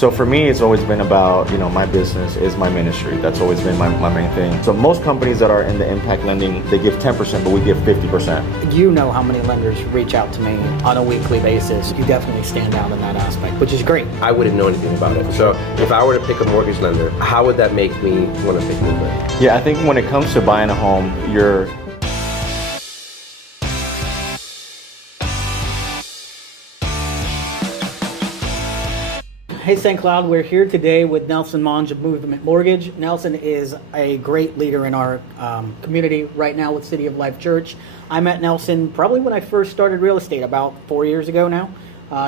So for me, it's always been about, my business is my ministry. That's always been my main thing. So most companies that are in the impact lending, they give 10%, but we give 50%. You know how many lenders reach out to me on a weekly basis. You definitely stand out in that aspect, which is great. I wouldn't know anything about it. So if I were to pick a mortgage lender, how would that make me want to pick Movement? Yeah, I think when it comes to buying a home, you're Hey St. Cloud, we're here today with Nelson Monge of Movement Mortgage. Nelson is a great leader in our community right now with City of Life Church. I met Nelson probably when I first started real estate about 4 years ago now.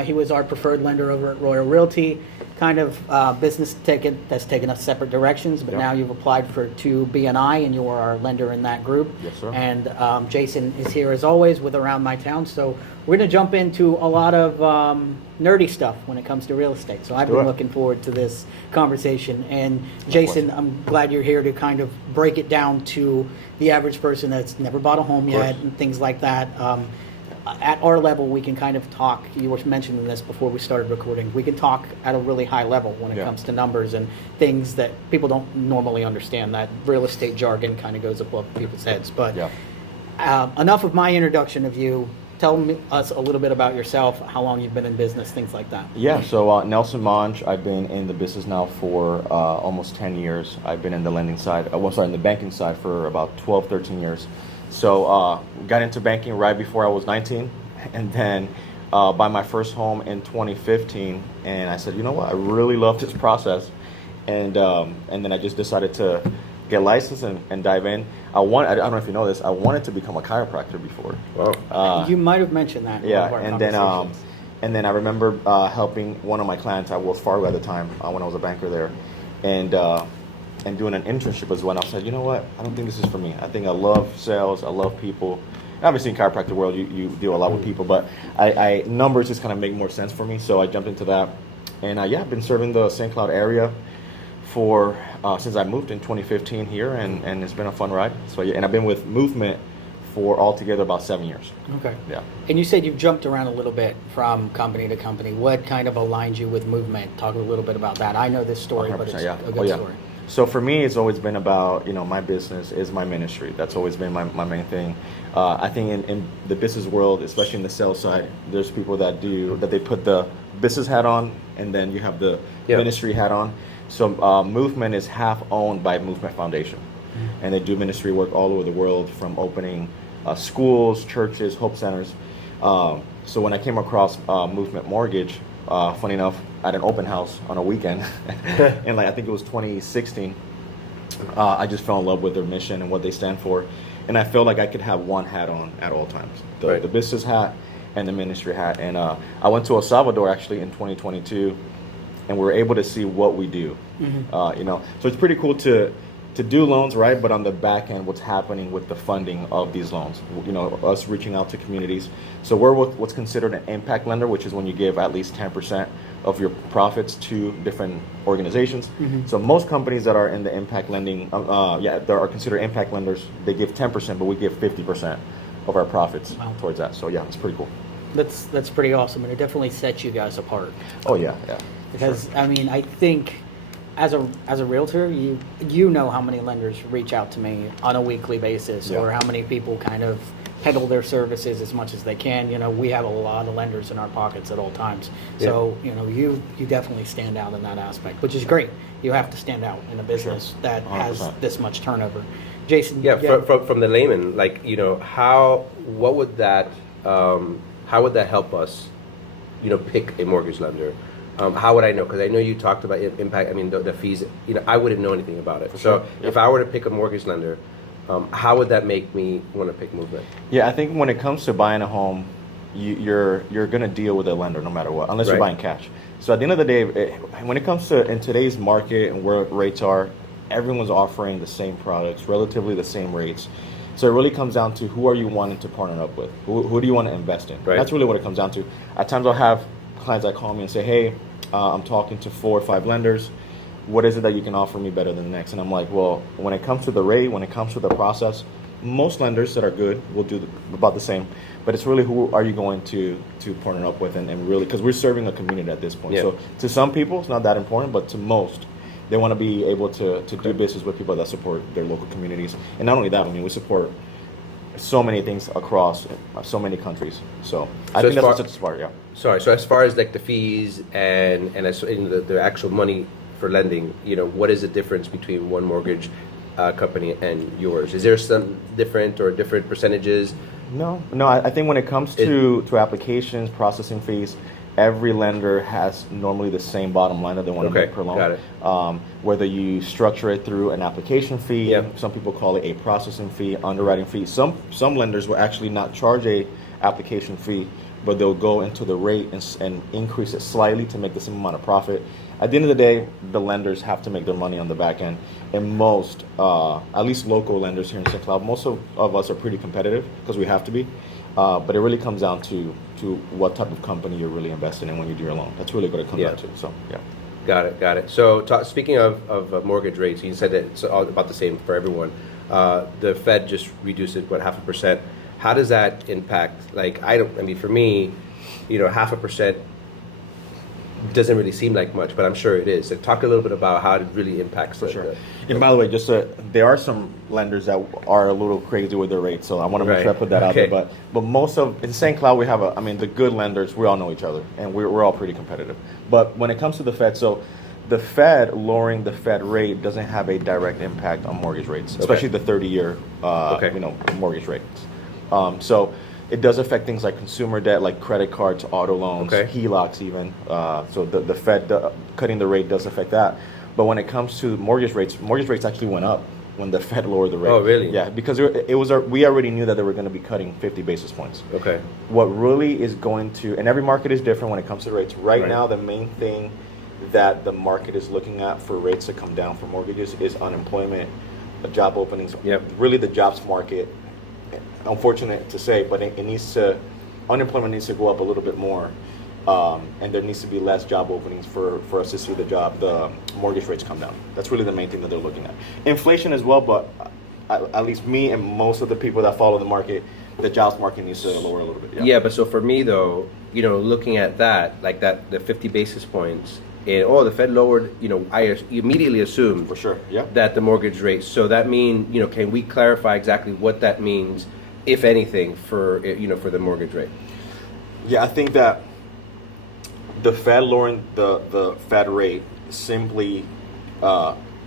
He was our preferred lender over at Royal Realty, kind of business that's taken us separate directions, but now you've applied to BNI and you're our lender in that group. Yes, sir. And Jason is here as always with Around My Town. So we're going to jump into a lot of nerdy stuff when it comes to real estate. So I've been looking forward to this conversation. And Jason, I'm glad you're here to kind of break it down to the average person that's never bought a home yet and things like that. At our level, we can kind of talk. You were mentioning this before we started recording. We can talk at a really high level when it comes to numbers and things that people don't normally understand. That real estate jargon kind of goes above people's heads. But enough of my introduction of you. Tell us a little bit about yourself, how long you've been in business, things like that. Yeah, so Nelson Monge, I've been in the business now for almost 10 years. I've been in the lending side, in the banking side for about 12, 13 years. So got into banking right before I was 19, and then buy my first home in 2015. And I said, you know what, I really love this process. And then I just decided to get licensed and dive in. I don't know if you know this, I wanted to become a chiropractor before. Wow. You might have mentioned that. Yeah, and then I remember helping one of my clients at Wells Fargo at the time when I was a banker there, and doing an internship as well. And I said, you know what, I don't think this is for me. I think I love sales, I love people. Obviously in chiropractic world, you deal a lot with people, but I numbers just kind of make more sense for me. So I jumped into that, and I've been serving the St. Cloud area for since I moved in 2015 here, and it's been a fun ride. So and I've been with Movement for altogether about 7 years. Okay. Yeah. And you said you've jumped around a little bit from company to company. What kind of aligned you with Movement? Talk a little bit about that. I know this story, but it's a good story. So for me, it's always been about, my business is my ministry. That's always been my main thing. I think in the business world, especially in the sales side, there's people that they put the business hat on, and then you have the ministry hat on. So Movement is half owned by Movement Foundation, and they do ministry work all over the world, from opening schools, churches, hope centers. So when I came across Movement Mortgage, funny enough, at an open house on a weekend, and I think it was 2016, I just fell in love with their mission and what they stand for, and I felt like I could have one hat on at all times, the business hat and the ministry hat. And I went to El Salvador actually in 2022, and we were able to see what we do. So it's pretty cool to do loans, right? But on the back end, what's happening with the funding of these loans, us reaching out to communities. So we're what's considered an impact lender, which is when you give at least 10% of your profits to different organizations. So most companies that are in the impact lending, that are considered impact lenders, they give 10%, but we give 50% of our profits towards that. So yeah, it's pretty cool. That's pretty awesome, and it definitely sets you guys apart. Oh yeah. Because I mean, I think as a realtor, you know how many lenders reach out to me on a weekly basis, or how many people kind of peddle their services as much as they can. We have a lot of lenders in our pockets at all times. So you definitely stand out in that aspect, which is great. You have to stand out in a business that 100%. Has this much turnover. Jason. From the layman, how would that help us, pick a mortgage lender? How would I know? Because I know you talked about impact. I mean, the fees. I wouldn't know anything about it. So if I were to pick a mortgage lender, how would that make me want to pick Movement? Yeah, I think when it comes to buying a home, you're going to deal with a lender no matter what, unless you're buying cash. So at the end of the day, when it comes to in today's market and where rates are, everyone's offering the same products, relatively the same rates. So it really comes down to who are you wanting to partner up with? Who do you want to invest in? Right. That's really what it comes down to. At times I'll have clients that call me and say, hey, I'm talking to 4 or 5 lenders. What is it that you can offer me better than the next? And I'm like, well, when it comes to the rate, when it comes to the process, Most lenders that are good will do about the same, but it's really who are you going to partner up with, and really, because we're serving a community at this point. Yeah. So to some people, it's not that important, but to most, they want to be able to do business with people that support their local communities. And not only that, I mean, we support so many things across so many countries. So I think that's what's smart, yeah. Sorry. So as far as like the fees and as in the actual money for lending, what is the difference between one mortgage company and yours? Is there some different percentages? No. I think when it comes to applications, processing fees, every lender has normally the same bottom line that they want to make per loan. Got it. Whether you structure it through an application fee, Yep. some people call it a processing fee, underwriting fee. Some lenders will actually not charge a application fee, but they'll go into the rate and increase it slightly to make the same amount of profit. At the end of the day, the lenders have to make their money on the back end. And most, at least local lenders here in St. Cloud, most of us are pretty competitive because we have to be. But it really comes down to what type of company you're really investing in when you do your loan. That's really what it comes down to. So, yeah. Got it. So speaking of mortgage rates, you said that it's all about the same for everyone. The Fed just reduced it, 0.5%. How does that impact? Like, for me, 0.5% doesn't really seem like much, but I'm sure it is. So talk a little bit about how it really impacts. For sure. And by the way, there are some lenders that are a little crazy with their rates, so I want to make sure I put that out there. But most in St. Cloud, we have the good lenders, we all know each other, and we're all pretty competitive. But when it comes to the Fed, so the Fed lowering the Fed rate doesn't have a direct impact on mortgage rates, especially the 30-year mortgage rates. So it does affect things like consumer debt, like credit cards, auto loans, HELOCs even. So the Fed cutting the rate does affect that. But when it comes to mortgage rates actually went up when the Fed lowered the rate. Oh, really? Yeah, because we already knew that they were going to be cutting 50 basis points. Okay. What really is going to, and every market is different when it comes to rates. Right now, the main thing that the market is looking at for rates to come down for mortgages is unemployment, job openings. Yep. Really, the jobs market. Unfortunate to say, but unemployment needs to go up a little bit more, and there needs to be less job openings for us to see the mortgage rates come down. That's really the main thing that they're looking at. Inflation as well, but at least me and most of the people that follow the market, the jobs market needs to lower a little bit. Yeah, but so for me though, looking at that, like the 50 basis points, and the Fed lowered, I immediately assumed For sure, yeah. that the mortgage rate. So that mean, can we clarify exactly what that means, if anything, for the mortgage rate? Yeah, I think that the Fed lowering the Fed rate simply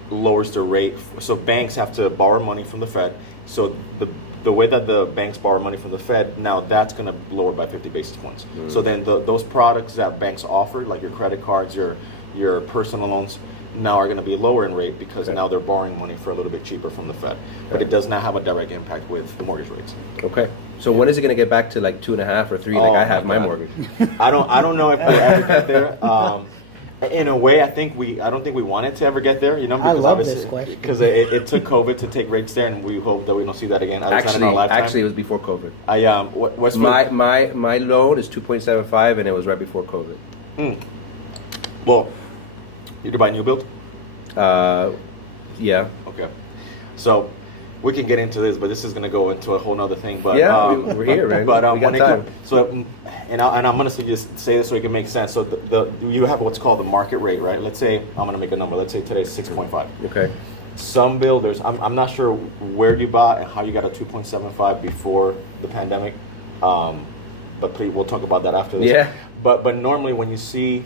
lowers the rate. So banks have to borrow money from the Fed. So the way that the banks borrow money from the Fed, now that's going to lower by 50 basis points. So then those products that banks offer, like your credit cards, your personal loans, now are going to be lower in rate because now they're borrowing money for a little bit cheaper from the Fed. But it does not have a direct impact with the mortgage rates. Okay. So when is it going to get back to like 2.5 or 3? Like I have my mortgage. I don't know if we ever get there. In a way, I don't think we want it to ever get there. I love this question because it took COVID to take rates there, and we hope that we don't see that again. Actually, it was before COVID. My loan is 2.75, and it was right before COVID. Well, you to buy new build? Yeah. Okay. So we can get into this, but this is going to go into a whole other thing. But we're here, right? But we got time. And I'm going to just say this so it can make sense. So you have what's called the market rate, right? Let's say I'm going to make a number. Let's say today's 6.5. Okay. Some builders, I'm not sure where you bought and how you got a 2.75 before the pandemic. But please, we'll talk about that after this. Yeah. But normally when you see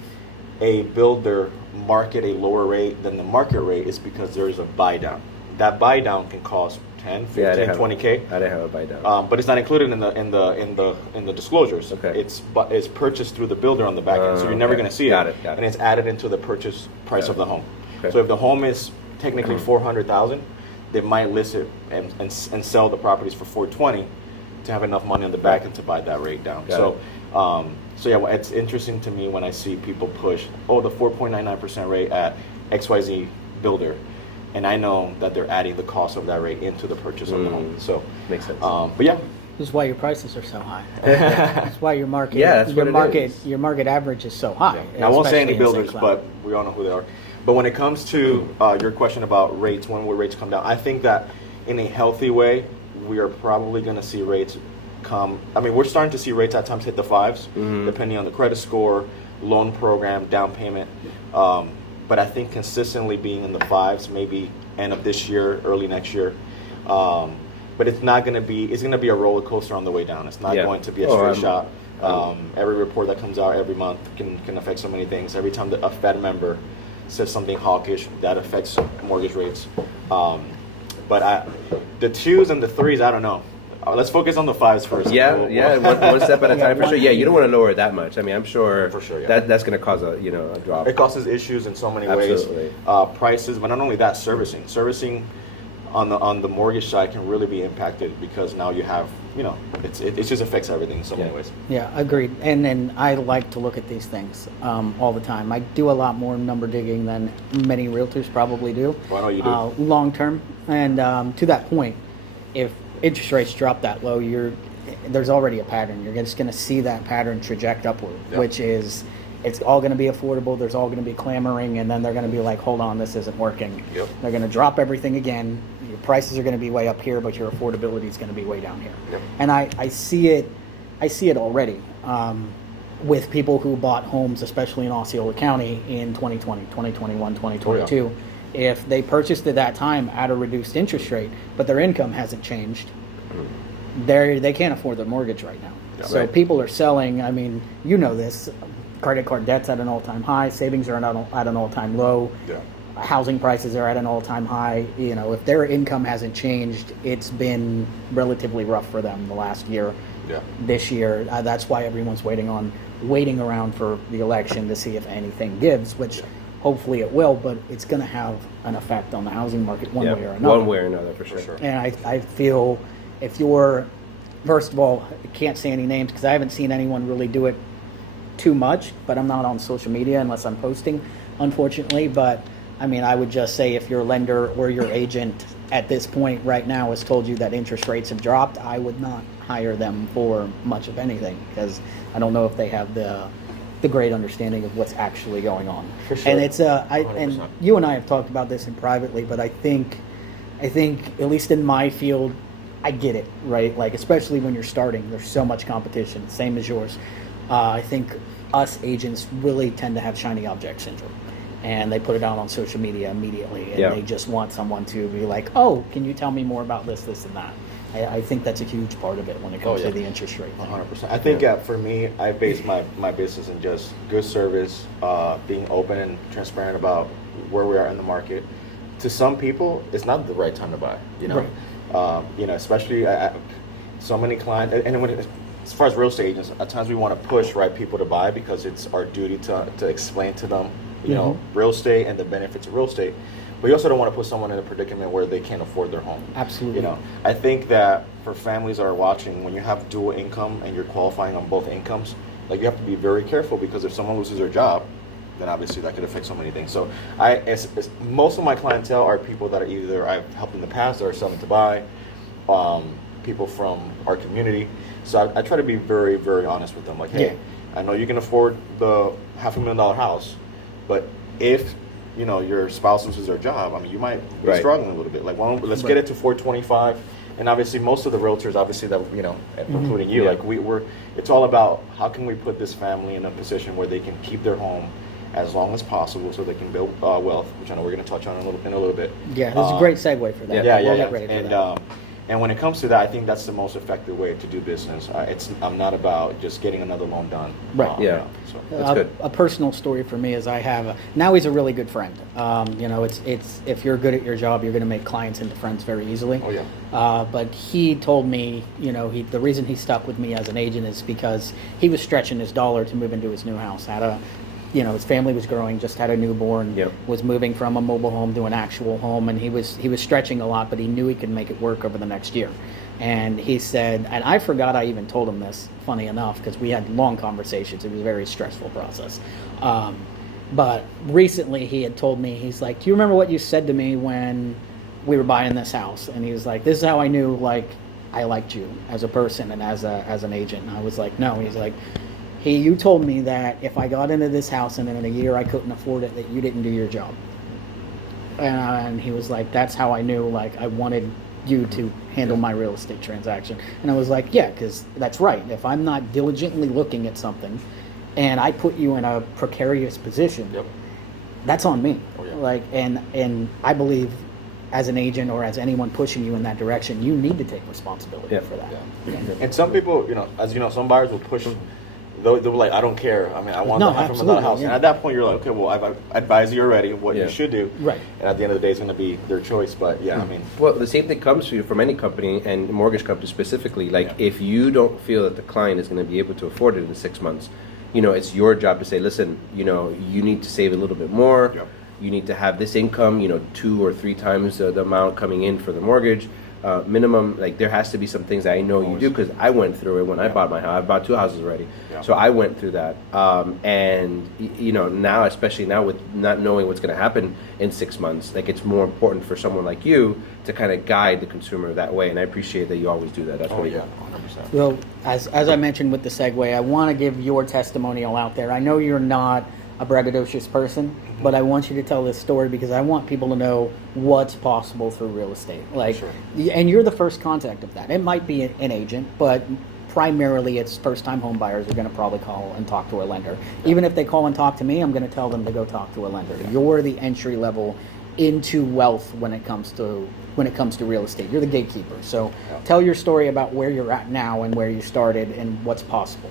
a builder market a lower rate than the market rate, is because there is a buy down. That buy down can cost 10, 15, 20K. I didn't have a buy down. But it's not included in the disclosures. Okay. It's purchased through the builder on the back end, so you're never going to see it. Got it. And it's added into the purchase price of the home. Okay. So if the home is technically $400,000, they might list it and sell the properties for $420 to have enough money on the back end to buy that rate down. So yeah, it's interesting to me when I see people push, the 4.99% rate at XYZ builder, and I know that they're adding the cost of that rate into the purchase of the home. So makes sense. But yeah, This is why your prices are so high. That's why your market, that's your what it market, is. your market average is so high. Now, I won't say any especially in builders, St. but Cloud. we all know who they are. But when it comes to your question about rates, when will rates come down? I think that in a healthy way, we are probably going to see rates come. I mean, we're starting to see rates at times hit the fives, depending on the credit score, loan program, down payment. But I think consistently being in the fives, maybe end of this year, early next year. But it's not going to be. It's going to be a roller coaster on the way down. It's not going to be a straight shot. Every report that comes out every month can affect so many things. Every time a Fed member says something hawkish, that affects mortgage rates. But the twos and the threes, I don't know. Let's focus on the fives first. Yeah, one step at a time for sure. Yeah, you don't want to lower it that much. I mean, I'm sure, for sure, yeah. that's going to cause a drop. It causes issues in so many Absolutely. ways. Prices, but not only that, servicing on the mortgage side can really be impacted because now you have, it just affects everything in so many ways. Yeah, agreed. And then I like to look at these things all the time. I do a lot more number digging than many realtors probably do. Well, I know you do. Long term. And to that point, if interest rates drop that low, there's already a pattern. You're just going to see that pattern traject upward, which is it's all going to be affordable. There's all going to be clamoring, and then they're going to be like, hold on, this isn't working. Yep. They're going to drop everything again. Your prices are going to be way up here, but your affordability is going to be way down here. Yep. And I see it already with people who bought homes, especially in Osceola County in 2020, 2021, 2022. Oh, yeah. If they purchased at that time at a reduced interest rate, but their income hasn't changed, they can't afford their mortgage right now. Yeah, So right. people are selling. I mean, you know this. Credit card debt's at an all-time high. Savings are at an all-time low. Yeah. Housing prices are at an all-time high. If their income hasn't changed, it's been relatively rough for them the last year. Yeah. This year, that's why everyone's waiting around for the election to see if anything gives, which hopefully it will, but it's going to have an effect on the housing market one way or another. One way or another, for sure. And I feel if you're, first of all, I can't say any names because I haven't seen anyone really do it too much, but I'm not on social media unless I'm posting, unfortunately. But I mean, I would just say if your lender or your agent at this point right now has told you that interest rates have dropped, I would not hire them for much of anything because I don't know if they have the great understanding of what's actually going on. For sure. And it's and 100%. you and I have talked about this in privately, but I think at least in my field, I get it, right? Like especially when you're starting, there's so much competition, same as yours. I think us agents really tend to have shiny object syndrome, and they put it out on social media immediately, and they just want someone to be like, "Oh, can you tell me more about this, and that?" I think that's a huge part of it when it comes to the interest rate. 100%. I think for me, I base my business in just good service, being open and transparent about where we are in the market. To some people, it's not the right time to buy. Right. Especially so many clients, and as far as real estate agents, at times we want to push people to buy because it's our duty to explain to them, real estate and the benefits of real estate. But you also don't want to put someone in a predicament where they can't afford their home. Absolutely. I think that for families that are watching, when you have dual income and you're qualifying on both incomes, you have to be very careful because if someone loses their job, then obviously that could affect so many things. So most of my clientele are people that are either I've helped in the past or are selling to buy, people from our community. So I try to be very, very honest with them. Like, hey, I know you can afford the $500,000 house, but if your spouse loses their job, I mean, you might be struggling a little bit. Let's get it to 425. And obviously, most of the realtors, that including you, it's all about how can we put this family in a position where they can keep their home as long as possible, so they can build wealth, which I know we're going to touch on in a little bit. Yeah, that's a great segue for that. Yeah. We'll get ready for that. And when it comes to that, I think that's the most effective way to do business. I'm not about just getting another loan done. Right. So that's good. A personal story for me is I have now he's a really good friend. It's if you're good at your job, you're going to make clients into friends very easily. Oh yeah. But he told me, the reason he stuck with me as an agent is because he was stretching his dollar to move into his new house. His family was growing, just had a newborn, was moving from a mobile home to an actual home, and he was stretching a lot, but he knew he could make it work over the next year. And he said, and I forgot I even told him this, funny enough, because we had long conversations. It was a very stressful process. But recently he had told me, he's like, do you remember what you said to me when we were buying this house? And he was like, this is how I knew, I liked you as a person and as an agent. And I was like, no. He's like, you told me that if I got into this house and in a year I couldn't afford it, that you didn't do your job. And he was like, that's how I knew, I wanted you to handle my real estate transaction. And I was like, yeah, because that's right. If I'm not diligently looking at something and I put you in a precarious position, Yep. that's on me. Oh, yeah. Like, and I believe as an agent or as anyone pushing you in that direction, you need to take responsibility Yeah. for that. Yeah. And some people, as you know, some buyers will push. They'll be like, I don't care. I mean, I want No, the house from absolutely, the house. yeah. And at that point, you're like, okay, well, I've advised you already what Yeah. you should do. Right. And at the end of the day, it's going to be their choice. But yeah, I mean, Well, the same thing comes to you from any company and mortgage company specifically. Like, Yeah. if you don't feel that the client is going to be able to afford it in 6 months, it's your job to say, listen, you need to save a little bit more. Yep. You need to have this income, 2 or 3 times the amount coming in for the mortgage. Minimum, like there has to be some things that I know you do because I went through it when I bought my house. I bought 2 houses already, Yeah. so I went through that. Now, especially now with not knowing what's going to happen in 6 months, like it's more important for someone like you to kind of guide the consumer that way. And I appreciate that you always do that. That's oh what yeah, 100%. Well, as I mentioned with the segue, I want to give your testimonial out there. I know you're not a braggadocious person, but I want you to tell this story because I want people to know what's possible through real estate. Like, Sure. and you're the first contact of that. It might be an agent, but primarily it's first-time home buyers are going to probably call and talk to a lender. Even if they call and talk to me, I'm going to tell them to go talk to a lender. You're the entry level into wealth when it comes to real estate. You're the gatekeeper. So Yeah. tell your story about where you're at now and where you started and what's possible.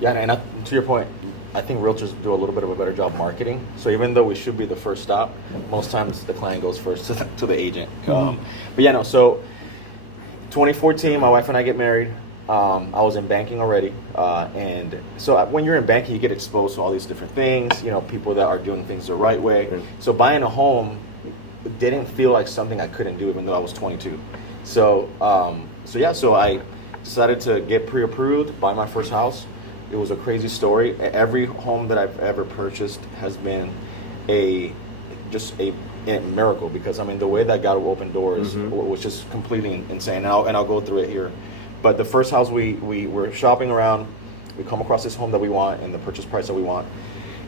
Yeah, and to your point, I think realtors do a little bit of a better job marketing. So even though we should be the first stop, most times the client goes first to the agent. But yeah, no. So 2014, my wife and I get married. I was in banking already, and so when you're in banking, you get exposed to all these different things. People that are doing things the right way. So buying a home didn't feel like something I couldn't do, even though I was 22. So I decided to get pre-approved, buy my first house. It was a crazy story. Every home that I've ever purchased has been a miracle because the way that God opened doors was just completely insane. And I'll go through it here. But the first house we were shopping around, we come across this home that we want and the purchase price that we want,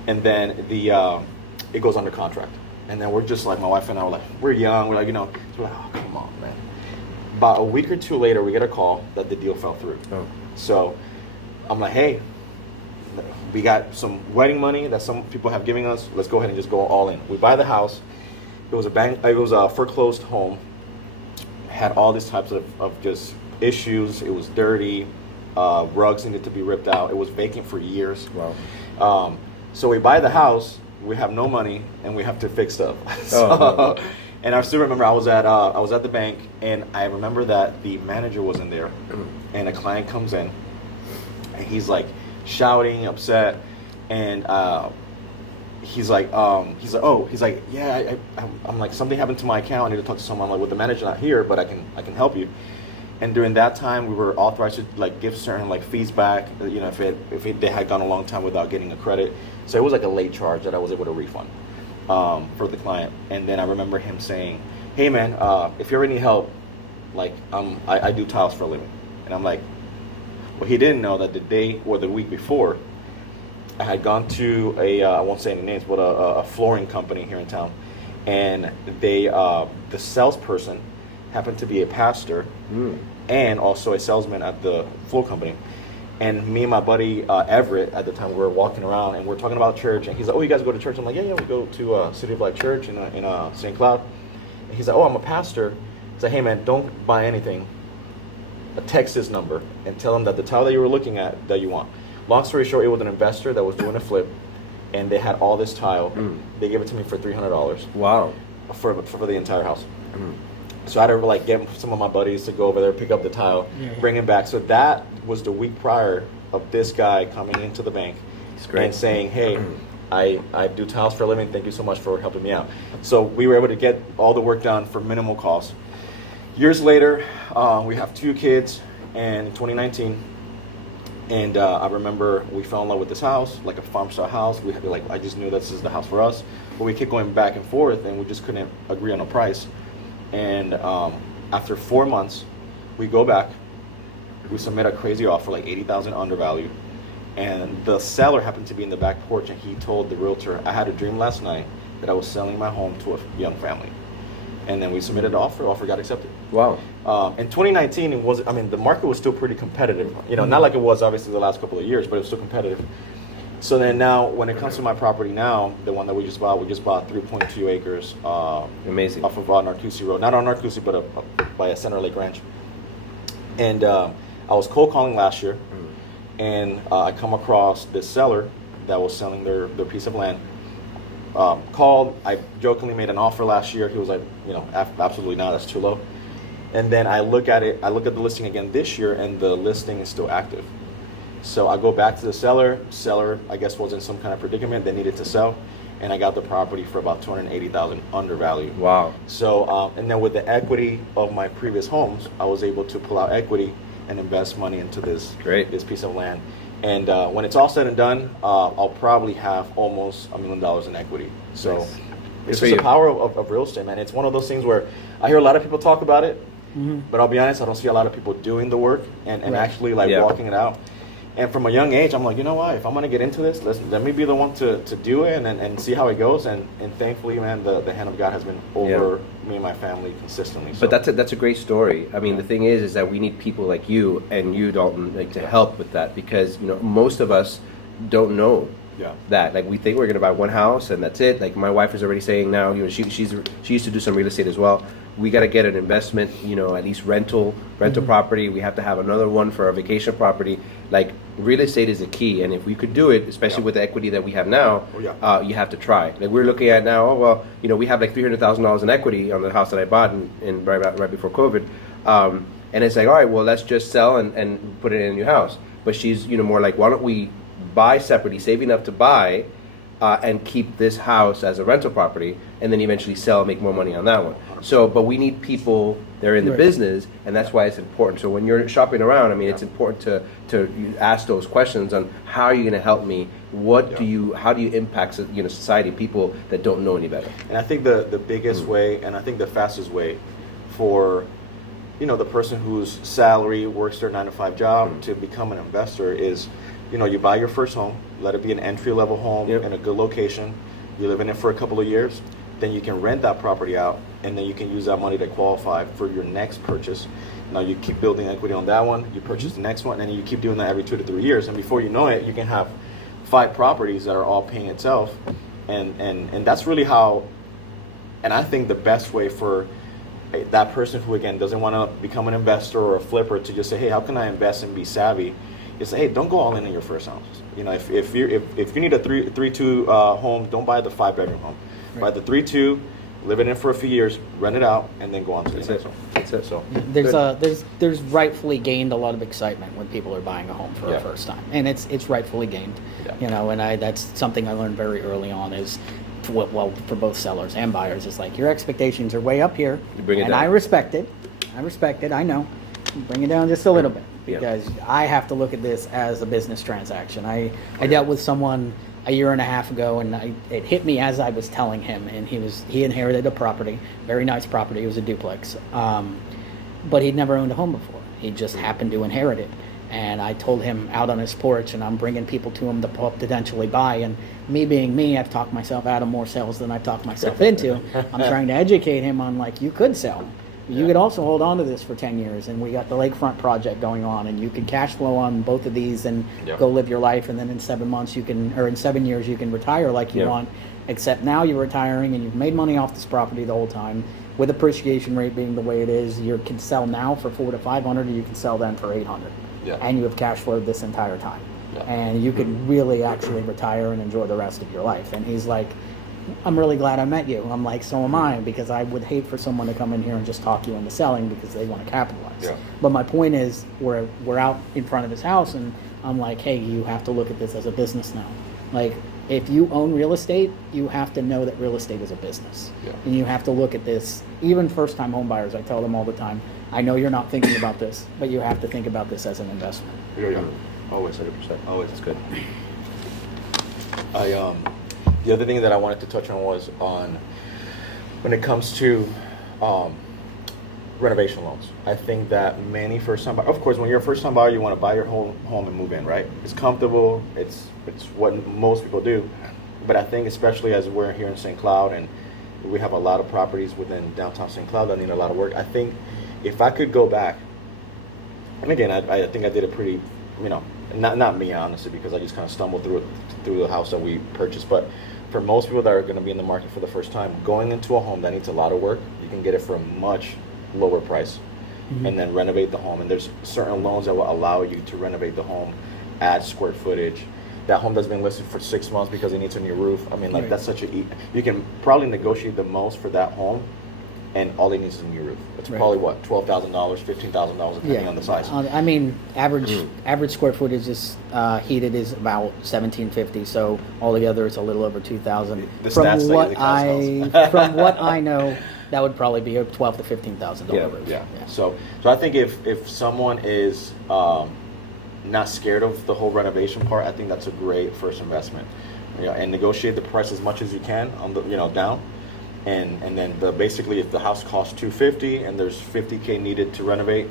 and then it goes under contract. And then we're just like, my wife and I were like, we're young, we're like, so we're like, oh, come on, man. About a week or two later, we get a call that the deal fell through. Oh. So I'm like, hey, we got some wedding money that some people have given us. Let's go ahead and just go all in. We buy the house. It was a foreclosed home. Had all these types of just issues. It was dirty. Rugs needed to be ripped out. It was vacant for years. Wow. So we buy the house. We have no money, and we have to fix stuff. No. And I still remember I was at the bank, and I remember that the manager was in there, and a client comes in, and he's like shouting, upset, and he's like, yeah, I'm like, something happened to my account. I need to talk to someone. Like, with the manager not here, but I can help you. And during that time, we were authorized to like give certain like fees back. If they had gone a long time without getting a credit, so it was like a late charge that I was able to refund for the client. And then I remember him saying, "Hey man, if you ever need help, like I do tiles for a living." And I'm like, well, he didn't know that the day or the week before, I had gone to I won't say any names, but a flooring company here in town, and they the salesperson happened to be a pastor and also a salesman at the floor company. And me and my buddy Everett at the time, we were walking around and we're talking about church. And he's like, "Oh, you guys go to church?" I'm like, "Yeah, we go to City of Light Church in St. Cloud." And he's like, "Oh, I'm a pastor." He's like, "Hey man, don't buy anything. Text this number and tell them that the tile that you were looking at that you want." Long story short, it was an investor that was doing a flip, and they had all this tile. They gave it to me for $300. Wow. For the entire house. So I had to like get some of my buddies to go over there, pick up the tile, bring it back. So that was the week prior of this guy coming into the bank and saying, "Hey, I do tiles for a living. Thank you so much for helping me out." So we were able to get all the work done for minimal cost. Years later, we have 2 kids, and in 2019, and I remember we fell in love with this house, like a farm style house. We had to, I just knew this is the house for us, but we kept going back and forth, and we just couldn't agree on a price. And after 4 months, we go back, we submit a crazy offer, like $80,000 undervalued, and the seller happened to be in the back porch, and he told the realtor, "I had a dream last night that I was selling my home to a young family." and then we submitted the offer. Offer got accepted. Wow. In 2019, it was. I mean, the market was still pretty competitive. You know, not like it was obviously the last couple of years, but it was still competitive. So then now, when it comes to my property now, the one that we just bought 3.2 acres. Amazing. Off of Narcoossee Road, not on Narcoossee, but by a Center Lake Ranch. And I was cold calling last year, and I come across this seller that was selling their piece of land. Called. I jokingly made an offer last year. He was like, you know, absolutely not. That's too low. And then I look at it. I look at the listing again this year, and the listing is still active. So I go back to the seller. Seller, I guess, was in some kind of predicament. They needed to sell, and I got the property for about $280,000 undervalued. Wow. So and then with the equity of my previous homes, I was able to pull out equity and invest money into this piece of land. And when it's all said and done, I'll probably have almost $1 million in equity. So Nice. it's Good just for the power of real estate, man. It's one of those things where I hear a lot of people talk about it, but I'll be honest, I don't see a lot of people doing the work and actually like walking it out. And from a young age, I'm like, you know what? If I'm going to get into this, let me be the one to do it and see how it goes. And thankfully, man, the hand of God has been over me and my family consistently. So. But that's a great story. I mean, the thing is that we need people like you and you, Dalton, like to help with that, because, you know, most of us don't know that. Like, we think we're going to buy one house and that's it. Like, my wife is already saying now, you know, she used to do some real estate as well. We got to get an investment, you know, at least rental property. We have to have another one for our vacation property. Like, real estate is the key, and if we could do it, especially with the equity that we have now, you have to try. Like, we're looking at now, you know, we have like $300,000 in equity on the house that I bought in right before COVID, and it's like, all right, well, let's just sell and put it in a new house. But she's, you know, more like, why don't we buy separately, save enough to buy, and keep this house as a rental property, and then eventually sell and make more money on that one. So, but we need people that are in the business, and that's why it's important. So when you're shopping around, I mean, it's important to ask those questions on how are you going to help me? How do you impact, you know, society, people that don't know any better? And I think the biggest way, and I think the fastest way for, you know, the person whose salary works their 9-to-5 job to become an investor is, you know, you buy your first home, let it be an entry-level home in a good location. You live in it for a couple of years, then you can rent that property out, and then you can use that money to qualify for your next purchase. Now you keep building equity on that one, you purchase the next one, and then you keep doing that every 2 to 3 years. And before you know it, you can have 5 properties that are all paying itself. And that's really how, and I think the best way for that person who, again, doesn't want to become an investor or a flipper to just say, hey, how can I invest and be savvy? Is, hey, don't go all in your first house. You know, if you need a 3-2 home, don't buy the 5-bedroom home. Buy the 3-2, live it in for a few years, rent it out, and then go on to the next one. That's it. So there's rightfully gained a lot of excitement when people are buying a home for the first time, and it's rightfully gained. You know, and that's something I learned very early on is, well, for both sellers and buyers, it's like your expectations are way up here, and I respect it. I know. Bring it down just a little bit, because I have to look at this as a business transaction. I dealt with someone a year and a half ago, and it hit me as I was telling him, and he inherited a property, very nice property. It was a duplex, but he'd never owned a home before. He just happened to inherit it, and I told him out on his porch, and I'm bringing people to him to potentially buy, and me being me, I've talked myself out of more sales than I've talked myself into. I'm trying to educate him on, like, you could sell. You could also hold on to this for 10 years, and we got the lakefront project going on, and you could cash flow on both of these and go live your life, and then in 7 months in 7 years you can retire like you want, except now you're retiring and you've made money off this property the whole time. With appreciation rate being the way it is, you can sell now for $400 to $500, and you can sell then for $800, and you have cash flowed this entire time, and you could really actually retire and enjoy the rest of your life. And he's like, I'm really glad I met you. I'm like, so am I, because I would hate for someone to come in here and just talk you into selling because they want to capitalize. But my point is, we're out in front of his house, and I'm like, hey, you have to look at this as a business now. Like, if you own real estate, you have to know that real estate is a business. And you have to look at this, even first-time home buyers, I tell them all the time, I know you're not thinking about this, but you have to think about this as an investment. Always, 100%. Always. That's good. The other thing that I wanted to touch on was when it comes to renovation loans. I think that many first-time buyers, of course, when you're a first-time buyer, you want to buy your home and move in, right? It's comfortable. It's what most people do. But I think, especially as we're here in St. Cloud, and We have a lot of properties within downtown St. Cloud that need a lot of work. I think if I could go back, and again, I think I did a pretty, not me honestly, because I just kind of stumbled through the house that we purchased. But for most people that are going to be in the market for the first time, going into a home that needs a lot of work, you can get it for a much lower price, and then renovate the home. And there's certain loans that will allow you to renovate the home, add square footage. That home that's been listed for 6 months because it needs a new roof. I mean, like Right. that's such you can probably negotiate the most for that home, and all it needs is a new roof. It's Right. probably what, $12,000, $15,000 depending on the size. I mean, average square footage is heated is about 1,750. So altogether, it's a little over 2,000. The stats say the cost From what I know, that would probably be a $12,000 to $15,000 roof. Yeah. So I think if someone is not scared of the whole renovation part, I think that's a great first investment. And negotiate the price as much as you can on the down, and then basically if the house costs $250 and there's $50K needed to renovate,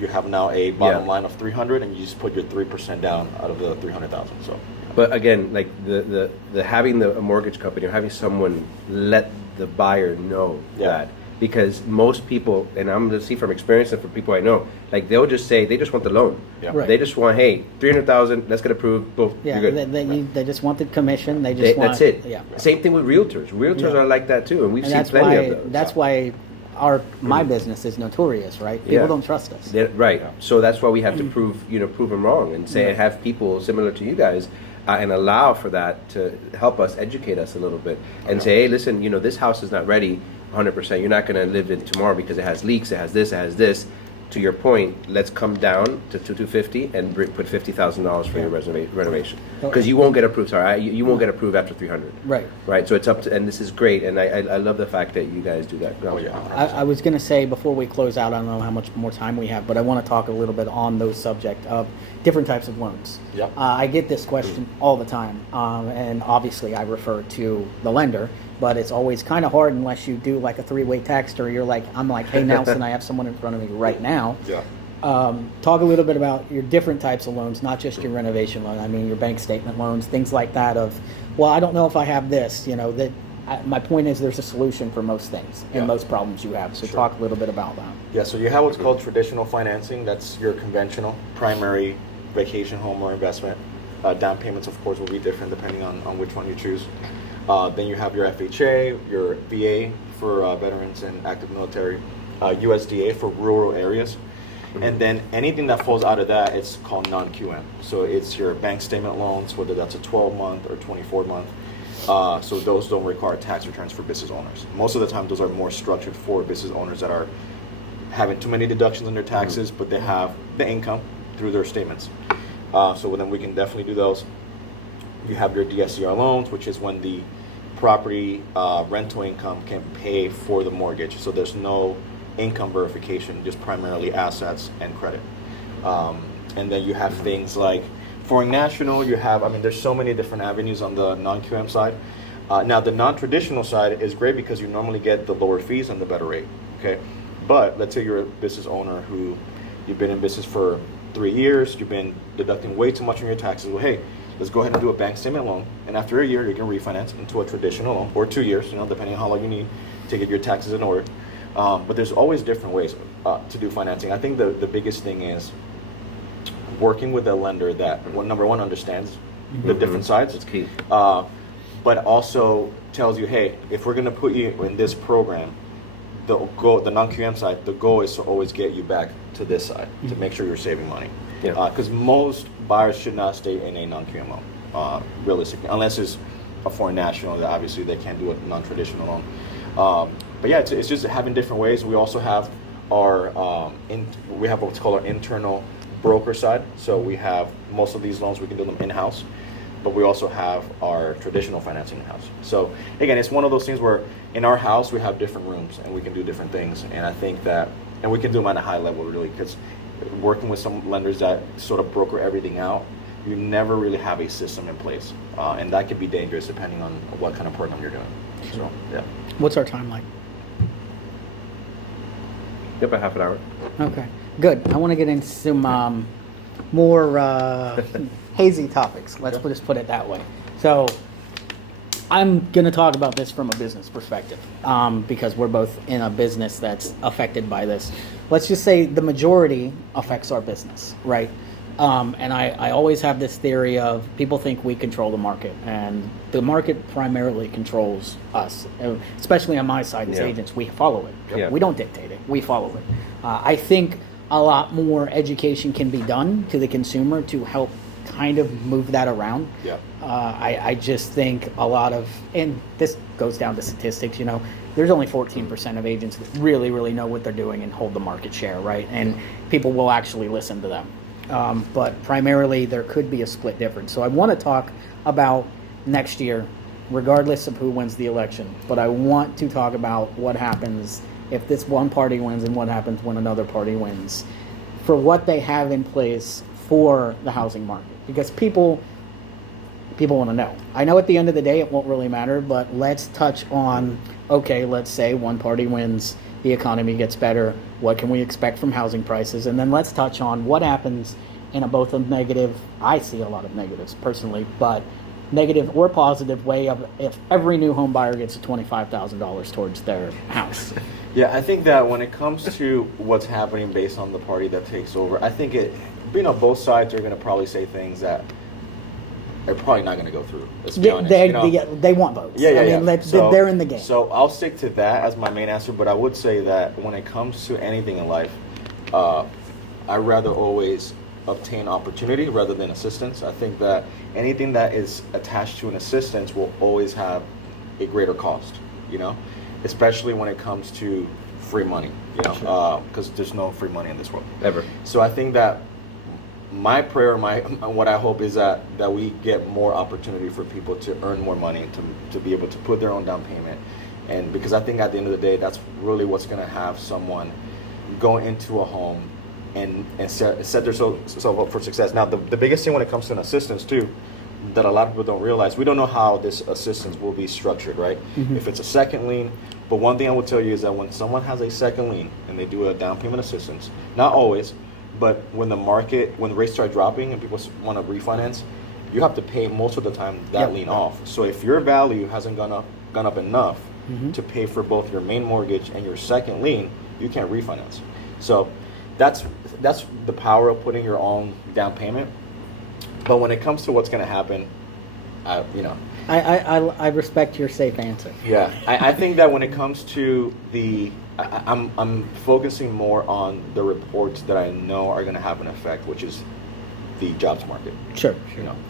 you have now a bottom line of $300, and you just put your 3% down out of the $300,000. So. But again, like the having a mortgage company or having someone let the buyer know that, because most people, and I'm going to see from experience and from people I know, like they'll just say they just want the loan. Yeah. Right. They just want, hey, 300,000, let's get approved. Boom, Yeah, you're good. they just wanted commission. They just want. That's it. Yeah. Same thing with realtors. Realtors Yeah. are like that too, and we've And seen that's plenty why of those. that's why my business is notorious, right? People Yeah. don't trust us. Right. So that's why we have to prove them wrong, and say have people similar to you guys, and allow for that to help us, educate us a little bit, and say, hey, listen, this house is not ready 100%. You're not going to live in tomorrow because it has leaks, it has this, it has this. To your point, let's come down to 250 and put $50,000 for your renovation, because you won't get approved. Sorry, you won't get approved after 300. Right. Right. So it's up to, and this is great, and I love the fact that you guys do that. Oh, yeah. I was going to say before we close out, I don't know how much more time we have, but I want to talk a little bit on those subject of different types of loans. Yep. I get this question all the time, and obviously I refer to the lender, but it's always kind of hard unless you do like a three-way text, or I'm like, hey Nelson, I have someone in front of me right now. Yeah. Talk a little bit about your different types of loans, not just your renovation loan. I mean, your bank statement loans, things like that. I don't know if I have this. My point is, there's a solution for most things and most problems you have. So talk a little bit about that. Yeah, so you have what's called traditional financing. That's your conventional primary vacation home or investment. Down payments, of course, will be different depending on which one you choose. Then you have your FHA, your VA for veterans and active military, USDA for rural areas. And then anything that falls out of that, it's called non-QM. So it's your bank statement loans, whether that's a 12-month or 24-month. So those don't require tax returns for business owners. Most of the time, those are more structured for business owners that are having too many deductions on their taxes, but they have the income through their statements. So then we can definitely do those. You have your DSCR loans, which is when the property rental income can pay for the mortgage. So there's no income verification, just primarily assets and credit. And then you have things like foreign national. There's so many different avenues on the non-QM side. Now the non-traditional side is great because you normally get the lower fees and the better rate. Okay, but let's say you're a business owner who you've been in business for 3 years, you've been deducting way too much on your taxes. Well, hey, let's go ahead and do a bank statement loan, and after a year you can refinance into a traditional loan, or 2 years, depending on how long you need to get your taxes in order. But there's always different ways to do financing. I think the biggest thing is working with a lender that, number one, understands the different sides. It's key. But also tells you, hey, if we're going to put you in this program, the non-QM side, the goal is to always get you back to this side to make sure you're saving money. Because most buyers should not stay in a non-QM loan, realistically, unless it's a foreign national. That obviously they can't do a non-traditional loan. But yeah, it's just having different ways. We also have we have what's called our internal broker side. So we have most of these loans, we can do them in-house, but we also have our traditional financing in-house. So again, it's one of those things where in our house we have different rooms and we can do different things. And I think that, and we can do them at a high level really, because working with some lenders that sort of broker everything out, you never really have a system in place. And that can be dangerous depending on what kind of program you're doing. So, yeah. What's our time like? Yep, a half an hour. Okay, good. I want to get into some more hazy topics. Let's just put it that way. So, I'm going to talk about this from a business perspective because we're both in a business that's affected by this. Let's just say the majority affects our business, right? And I always have this theory of people think we control the market, and the market primarily controls us, especially on my side as agents. We follow it. Yeah. We don't dictate it. We follow it. I think a lot more education can be done to the consumer to help kind of move that around. Yeah. I just think a lot of, and this goes down to statistics, there's only 14% of agents that really, really know what they're doing and hold the market share, right? And people will actually listen to them. But primarily there could be a split difference. So I want to talk about next year, regardless of who wins the election. But I want to talk about what happens if this one party wins and what happens when another party wins, for what they have in place for the housing market. Because people want to know. I know at the end of the day it won't really matter, but let's touch on, okay, let's say one party wins, the economy gets better, what can we expect from housing prices? And then let's touch on what happens in both a negative, I see a lot of negatives personally, but negative or positive way of if every new home buyer gets a $25,000 towards their house. Yeah, I think that when it comes to what's happening based on the party that takes over, I think both sides are going to probably say things that are probably not going to go through. Let's be honest. They want votes. Yeah. They're in the game. So I'll stick to that as my main answer, but I would say that when it comes to anything in life, I'd rather always obtain opportunity rather than assistance. I think that anything that is attached to an assistance will always have a greater cost, especially when it comes to free money, because there's no free money in this world. Ever. So I think that my prayer, what I hope is that we get more opportunity for people to earn more money, to be able to put their own down payment. And because I think at the end of the day, that's really what's going to have someone go into a home and set themselves up for success. Now, the biggest thing when it comes to an assistance too, that a lot of people don't realize, we don't know how this assistance will be structured, right? Mm-hmm. If it's a second lien, but one thing I will tell you is that when someone has a second lien and they do a down payment assistance, not always, but when the rates start dropping and people want to refinance, you have to pay most of the time that lien off. So if your value hasn't gone up enough to pay for both your main mortgage and your second lien, you can't refinance. So that's the power of putting your own down payment. But when it comes to what's going to happen, I respect your safe answer. Yeah, I think that when it comes to I'm focusing more on the reports that I know are going to have an effect, which is the jobs market. Sure.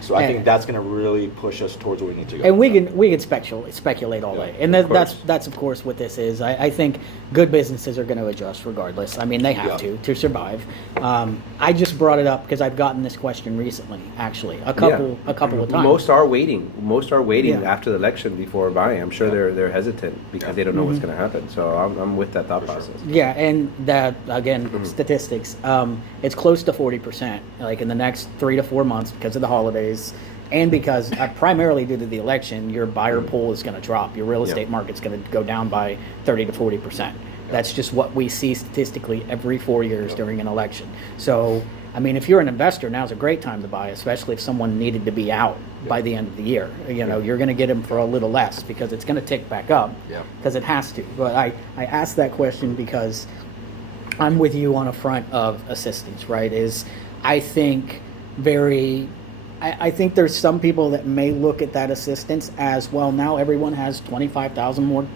So I think that's going to really push us towards where we need to go. And we can speculate all day, and that's of course what this is. I think good businesses are going to adjust regardless. I mean, they have to survive. I just brought it up because I've gotten this question recently, actually, a couple of times. Most are waiting after the election before buying. I'm sure they're hesitant because they don't know what's going to happen. So I'm with that thought process. Yeah, and that again, statistics. It's close to 40%. Like in the next 3 to 4 months because of the holidays and because primarily due to the election, your buyer pool is going to drop. Your real estate market's going to go down by 30 to 40%. That's just what we see statistically every 4 years during an election. So, I mean, if you're an investor, now's a great time to buy, especially if someone needed to be out by the end of the year. You're going to get them for a little less because it's going to tick back up because it has to. But I asked that question because I'm with you on a front of assistance, right? I think there's some people that may look at that assistance as, well, now everyone has $25,000 more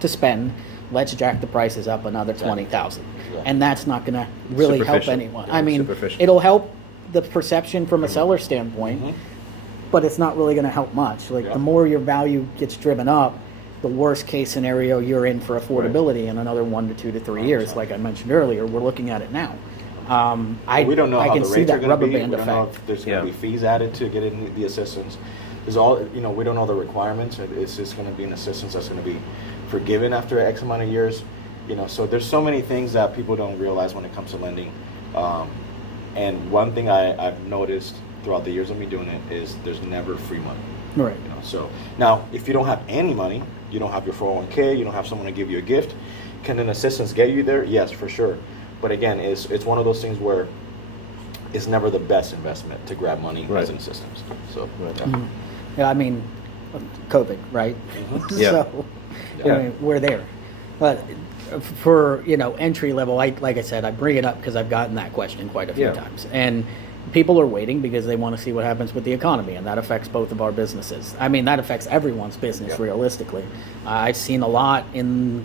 to spend. Let's jack the prices up another $20,000. And that's not going to really help anyone. I mean, it'll help the perception from a seller standpoint, but it's not really going to help much. The more your value gets driven up, the worst case scenario you're in for affordability in another 1 to 2 to 3 years. Like I mentioned earlier, we're looking at it now. We don't know I how can the see rates that are going rubber to be. band We don't know effect. if there's going to be fees added to getting the assistance. We don't know the requirements. It's just going to be an assistance that's going to be forgiven after X amount of years. So there's so many things that people don't realize when it comes to lending. And one thing I've noticed throughout the years of me doing it is there's never free money. Right. So now, if you don't have any money, you don't have your 401k, you don't have someone to give you a gift, can an assistance get you there? Yes, for sure. But again, it's one of those things where it's never the best investment to grab money as an assistance. So, Yeah, I mean, COVID, right? Yeah. So Yeah. I mean, we're there. But for, entry level, like I said, I bring it up because I've gotten that question quite a few Yeah. times. And people are waiting because they want to see what happens with the economy, and that affects both of our businesses. I mean, that affects everyone's business, Yeah. realistically. I've seen a lot in,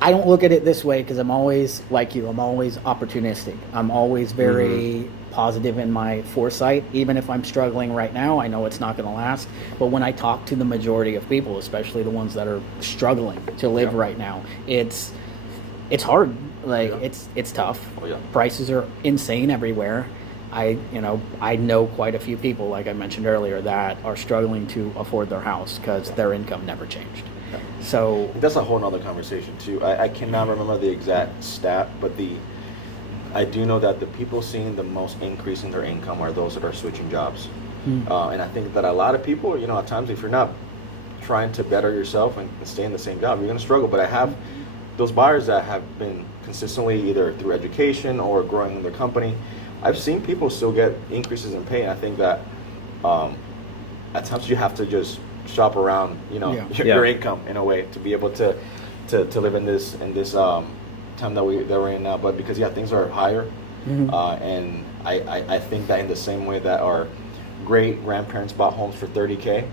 I don't look at it this way because I'm always like you. I'm always opportunistic. I'm always very positive in my foresight. Even if I'm struggling right now, I know it's not going to last. But when I talk to the majority of people, especially the ones that are struggling to live Yeah. right now, it's hard. Like Yeah. it's tough. Oh, yeah. Prices are insane everywhere. I know quite a few people, like I mentioned earlier, that are struggling to afford their house because their income never changed. So That's a whole nother conversation too. I cannot remember the exact stat, but I do know that the people seeing the most increase in their income are those that are switching jobs. And I think that a lot of people, at times, if you're not trying to better yourself and stay in the same job, you're going to struggle. But I have those buyers that have been consistently either through education or growing in their company. I've seen people still get increases in pay. And I think that at times you have to just shop around, your income in a way to be able to live in this time that we're in now. But because things are higher, and I think that in the same way that our great grandparents bought homes for $30K,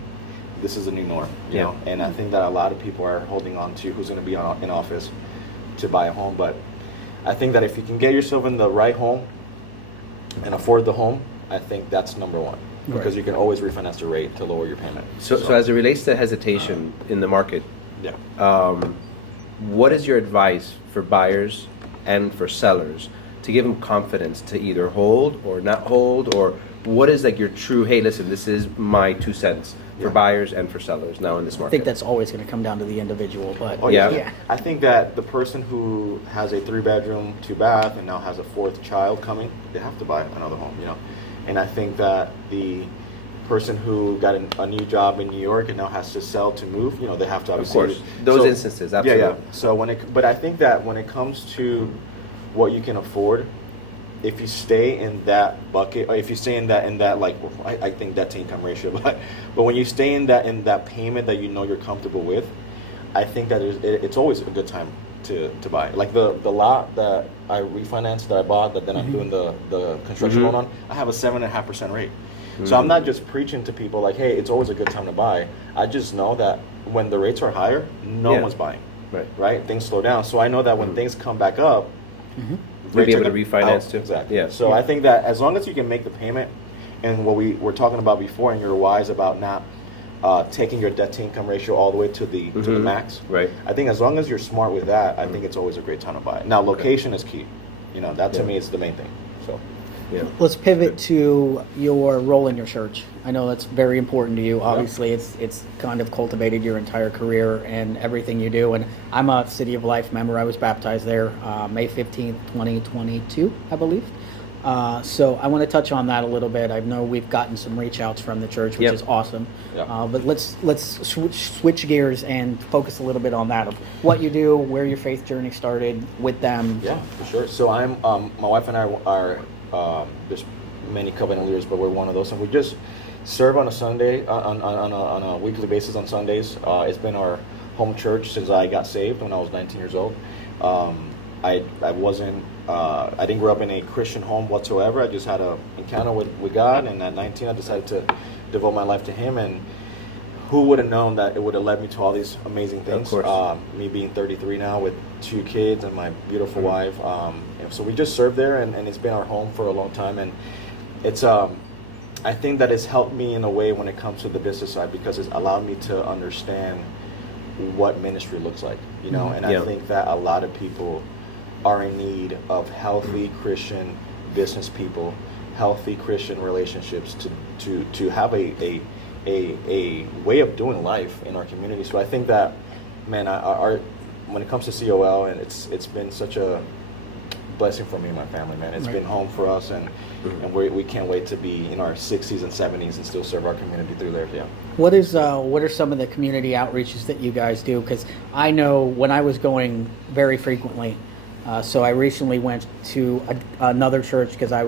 this is a new norm. You know, and I think that a lot of people are holding on to who's going to be in office to buy a home. But I think that if you can get yourself in the right home and afford the home, I think that's number one. Because you can always refinance the rate to lower your payment. So as it relates to hesitation in the market, yeah. What is your advice for buyers and for sellers to give them confidence to either hold or not hold, or what is like your true, hey, listen, this is my 2 cents for buyers and for sellers now in this market? I think that's always going to come down to the individual. But yeah. I think that the person who has a 3-bedroom, 2-bath, and now has a 4th child coming, they have to buy another home. And I think that the person who got a new job in New York and now has to sell to move, they have to obviously. Of course, those instances, absolutely. Yeah. So but I think that when it comes to what you can afford, if you stay in that bucket, or if you stay in that like, I think debt to income ratio, but when you stay in that payment that you're comfortable with, I think that it's always a good time to buy. Like the lot that I refinanced, that I bought, that then I'm doing the construction loan on, I have a 7.5% rate. So I'm not just preaching to people like, hey, it's always a good time to buy. I just know that when the rates are higher, no one's buying. Right? Things slow down. So I know that when things come back up, you'll be able to refinance too. Exactly. Yeah. So I think that as long as you can make the payment, and what we were talking about before, and you're wise about not taking your debt to income ratio all the way to the max. Right. I think as long as you're smart with that, I think it's always a great time to buy. Now, location is key. That to me is the main thing. So. Yeah. Let's pivot to your role in your church. I know that's very important to you. Obviously, it's kind of cultivated your entire career and everything you do. And I'm a City of Life member. I was baptized there May 15th, 2022, I believe. So I want to touch on that a little bit. I know we've gotten some reach outs from the church, which is awesome. But let's switch gears and focus a little bit on that, of what you do, where your faith journey started with them. Yeah, for sure. So I'm my wife and I are there's many covenant leaders, but we're one of those, and we just serve on a Sunday on a weekly basis on Sundays. It's been our home church since I got saved when I was 19 years old. I didn't grow up in a Christian home whatsoever. I just had an encounter with God, and at 19 I decided to devote my life to Him. And who would have known that it would have led me to all these amazing things? Of course. Me being 33 now with 2 kids and my beautiful wife. And so we just served there, and it's been our home for a long time. And it's I think that it's helped me in a way when it comes to the business side, because it's allowed me to understand what ministry looks like, And I think that a lot of people are in need of healthy Christian business people, healthy Christian relationships to have a way of doing life in our community. So I think that, man, when it comes to COL, and it's been such a blessing for me and my family, man. It's been home for us, and we can't wait to be in our 60s and 70s and still serve our community through there. Yeah. What are some of the community outreaches that you guys do? Because I know when I was going very frequently, So I recently went to another church because I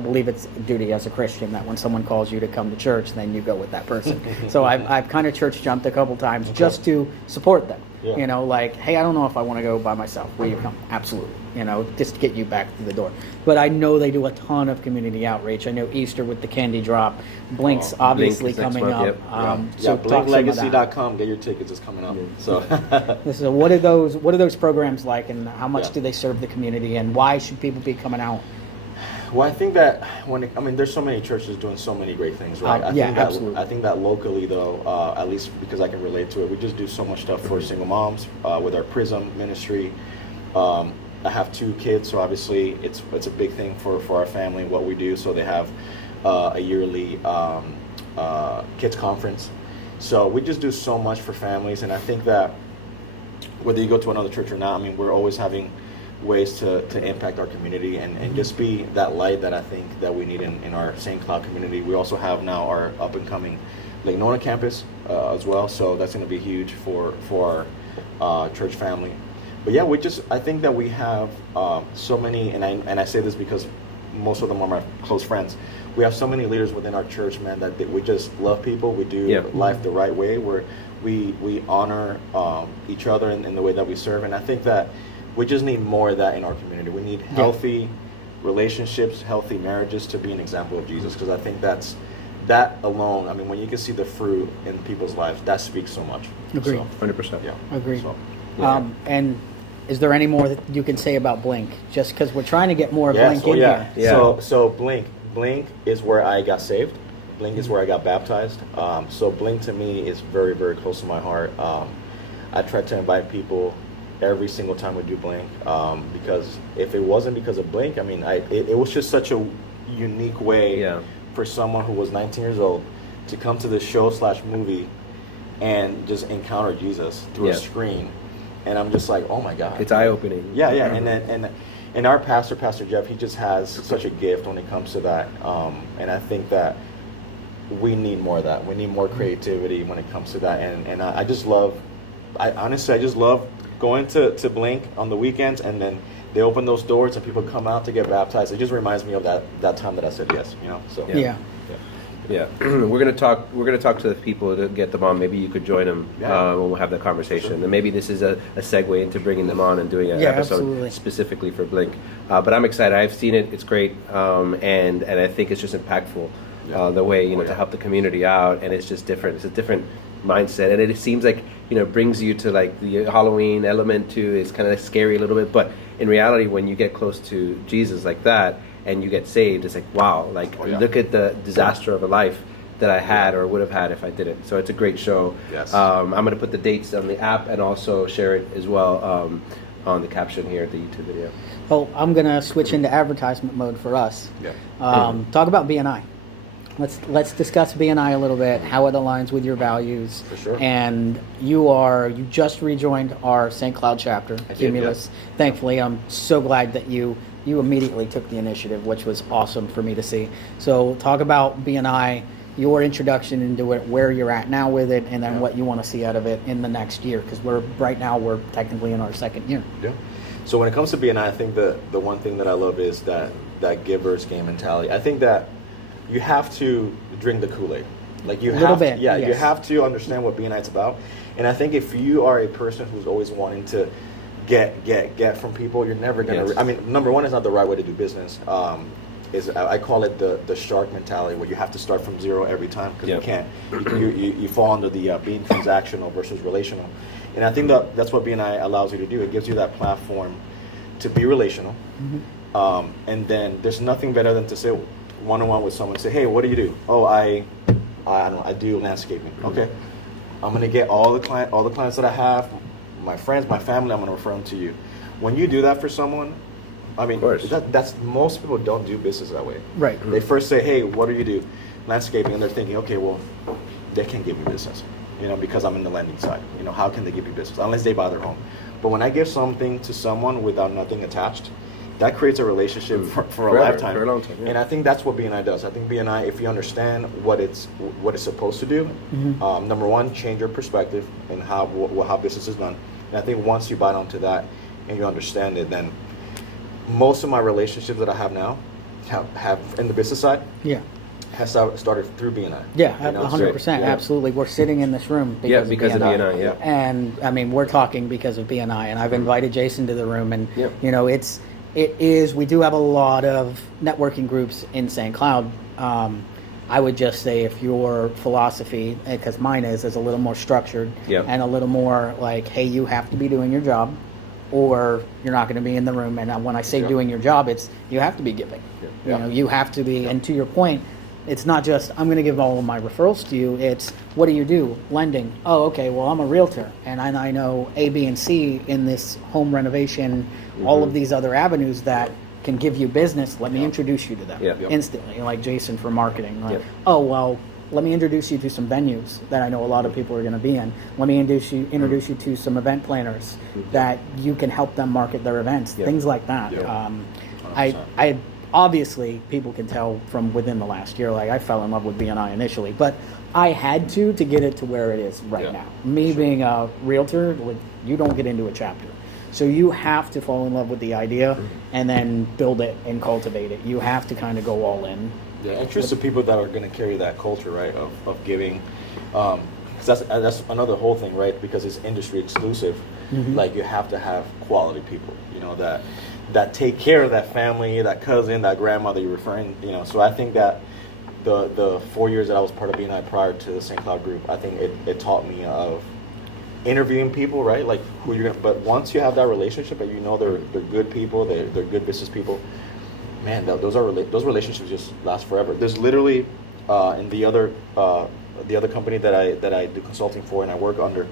believe it's a duty as a Christian that when someone calls you to come to church, then you go with that person. So I've kind of church jumped a couple times just to support them. Yeah. You know, like, hey, I don't know if I want to go by myself. Will you come? Absolutely. You know, just to get you back to the door. But I know they do a ton of community outreach. I know Easter with the candy drop. Blink's obviously Blink is next coming month, up. yep. So talk some of that. BlinkLegacy.com, get your tickets, it's coming up. So So what are those programs like, and how much Yeah. do they serve the community, and why should people be coming out? Well, I think that there's so many churches doing so many great things, right? Absolutely. I think that locally, though, at least because I can relate to it, we just do so much stuff for single moms with our Prism ministry. I have 2 kids, so obviously it's a big thing for our family what we do. So they have a yearly kids conference. So we just do so much for families, and I think that whether you go to another church or not, we're always having ways to impact our community and just be that light that I think that we need in our St. Cloud community. We also have now our up and coming Lake Nona campus as well, so that's going to be huge for our church family. But yeah, I think that we have so many, and I say this because most of them are my close friends. We have so many leaders within our church, man, that we just love people. We do life the right way, where we honor each other in the way that we serve, and I think that we just need more of that in our community. We need healthy relationships, healthy marriages to be an example of Jesus, because I think that alone, when you can see the fruit in people's lives, that speaks so much. Agreed. So, 100%. yeah. Agreed. So, And is there any more that you can say about Blink? Just because we're trying to get more Blink in here. Yeah. So Blink is where I got saved. Blink is where I got baptized. So Blink to me is very, very close to my heart. I try to invite people every single time we do Blink, because if it wasn't because of Blink, it was just such a unique way for someone who was 19 years old to come to this show/movie and just encounter Jesus through a screen. And I'm just like, oh my God. It's eye-opening. Yeah. And our Pastor Jeff, he just has such a gift when it comes to that. And I think that we need more of that. We need more creativity when it comes to that. And I just love going to Blink on the weekends, and then they open those doors and people come out to get baptized. It just reminds me of that time that I said yes, So Yeah, we're gonna talk to the people to get them on. Maybe you could join them when we'll have that conversation, and maybe this is a segue into bringing them on and doing an episode specifically for Blink. But I'm excited. I've seen it. It's great, and I think it's just impactful the way to help the community out, and it's just different. It's a different mindset, and it seems like brings you to like the Halloween element too. It's kind of scary a little bit, but in reality, when you get close to Jesus like that and you get saved, it's like, wow, look at the disaster of a life that I had or would have had if I didn't. So it's a great show. Yes. I'm going to put the dates on the app and also share it as well on the caption here at the YouTube video. Oh, I'm going to switch into advertisement mode for us. Yeah. Talk about BNI. Let's discuss BNI a little bit, how it aligns with your values. For sure. And you just rejoined our St. Cloud chapter, Cumulus. Thankfully, I'm so glad that you immediately took the initiative, which was awesome for me to see. So talk about BNI, your introduction into it, where you're at now with it, and then what you want to see out of it in the next year, because right now we're technically in our second year. Yeah. So when it comes to BNI, I think the one thing that I love is that giver's game mentality. I think that you have to drink the Kool-Aid. You have to understand what BNI is about. And I think if you are a person who's always wanting to get from people, you're never gonna. Number one is not the right way to do business. I call it the shark mentality, where you have to start from zero every time, because you can't. You fall under the being transactional versus relational. And I think that's what BNI allows you to do. It gives you that platform to be relational. Mm-hmm. And then there's nothing better than to sit one-on-one with someone and say, hey, what do you do? Oh, I don't know, I do landscaping. Mm-hmm. Okay. I'm going to get all the clients that I have, my friends, my family, I'm going to refer them to you. When you do that for someone, that's most people don't do business that way. Right. They first say, hey, what do you do? Landscaping, and they're thinking, okay, well, they can't give me business, because I'm in the lending side. How can they give me business? Unless they buy their home. But when I give something to someone without nothing attached, that creates a relationship for a lifetime. For a long time, yeah. And I think that's what BNI does. I think BNI, if you understand what it's supposed to do, mm-hmm. Number one, change your perspective and how business is done. And I think once you bite onto that and you understand it, then most of my relationships that I have now have in the business side Yeah. has started through BNI. Yeah, You know, 100%. so, yeah. Absolutely. We're sitting in this room Because of BNI, yeah. And I mean, we're talking because of BNI, and I've invited Jason to the room, and Yep. you know, we do have a lot of networking groups in St. Cloud. I would just say if your philosophy, because mine is a little more structured Yep. and a little more like, hey, you have to be doing your job, or you're not going to be in the room. And when I say Yeah. doing your job, it's you have to be giving. Yeah. You know, you have to be. And to your point, it's not just I'm going to give all of my referrals to you. It's what do you do? Lending. Oh, okay. Well, I'm a realtor, and I know A, B, and C in this home renovation. All of these other avenues that can give you business. Let me introduce you to them Yeah. Yep. instantly. Like Jason for marketing. Like, Yep. oh well, let me introduce you to some venues that I know a lot of people are going to be in. Let me introduce you to some event planners that you can help them market their events. Yep. Things like that. Yep. I obviously people can tell from within the last year. Like I fell in love with BNI initially, but I had to get it to where it is right Yeah. now. Me being a realtor, like, you don't get into a chapter. So you have to fall in love with the idea and then build it and cultivate it. You have to kind of go all in. Yeah, and trust the people that are going to carry that culture, right, of giving. Because that's another whole thing, right? Because it's industry exclusive. Like you have to have quality people, you know, that take care of that family, that cousin, that grandmother you're referring, you know. So I think that the 4 years that I was part of BNI prior to the St. Cloud group, I think it taught me of interviewing people, right? Like who you're gonna. But once you have that relationship and you know they're good people, they're good business people. Man, those relationships just last forever. There's literally in the other company that I do consulting for and I work under,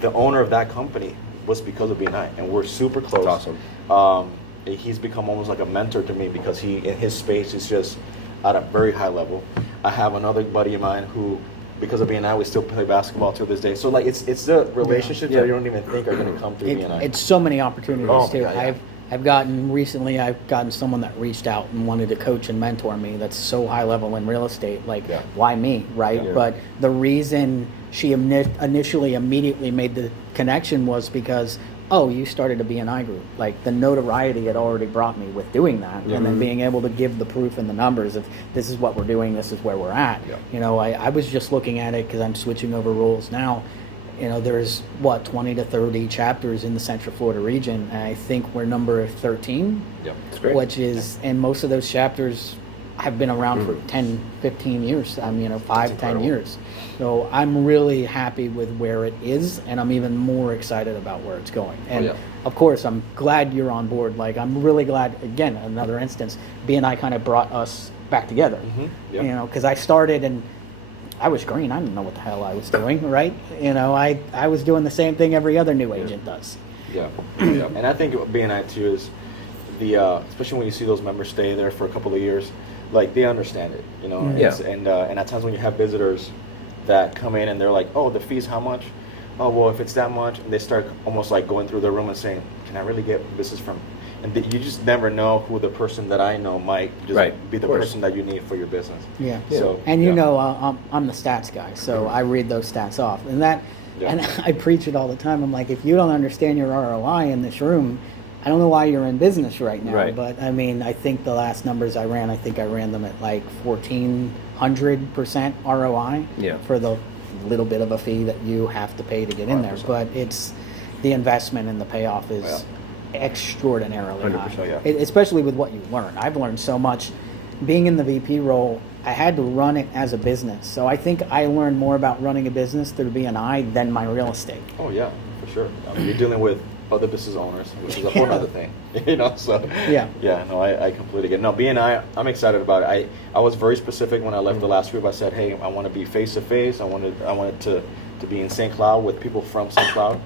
the owner of that company was because of BNI, and we're super close. That's awesome. He's become almost like a mentor to me because he in his space is just at a very high level. I have another buddy of mine who, because of BNI, we still play basketball to this day. So like it's the relationships that you don't even think are going to come through BNI. It's so many opportunities Oh, too. yeah, yeah. I've gotten someone that reached out and wanted to coach and mentor me. That's so high level in real estate. Like, Yeah. why me, right? Yeah. But the reason she initially immediately made the connection was because, oh, you started a BNI group. Like the notoriety it already brought me with doing that, and then being able to give the proof and the numbers of this is what we're doing, this is where we're at. Yeah. You know, I was just looking at it because I'm switching over roles now. You know, there's 20 to 30 chapters in the Central Florida region, and I think we're number 13, Yeah. That's great. which is, and most of those chapters have been around for 10, 15 years. 5, 10 incredible. years. So I'm really happy with where it is, and I'm even more excited about where it's going. And yeah. of course, I'm glad you're on board. Like, I'm really glad, again, another instance, BNI kind of brought us back together. Yeah. You know, because I started and I was green. I didn't know what the hell I was doing, right? You know, I was doing the same thing every other new agent does. Yeah. Yeah. And I think BNI too is especially when you see those members stay there for a couple of years, like they understand it, you know. Yeah. And at times when you have visitors that come in and they're like, oh, the fee's how much? Oh, well, if it's that much, and they start almost like going through their room and saying, can I really get business from? And you just never know who the person that I know might just Right. be the Of course. person that you need for your business. Yeah. So, And you yeah. know, I'm the stats guy, so I read those stats off, and that, Yeah. and I preach it all the time. I'm like, if you don't understand your ROI in this room, I don't know why you're in business right now. Right. But I mean, I think the last numbers I ran them at like 1,400% ROI Yeah. for the little bit of a fee that you have to pay to get in there. 100%. But it's the investment and the payoff is extraordinarily 100%, high, yeah. especially with what you learn. I've learned so much. Being in the VP role, I had to run it as a business. So I think I learned more about running a business through BNI than my real estate. Oh yeah, for sure. I mean, you're dealing with other business owners, which is a whole other thing, you know. So Yeah. no, I completely get it. No, BNI, I'm excited about it. I was very specific when I left the last group. I said, hey, I want to be face to face. I wanted to be in St. Cloud with people from St. Cloud.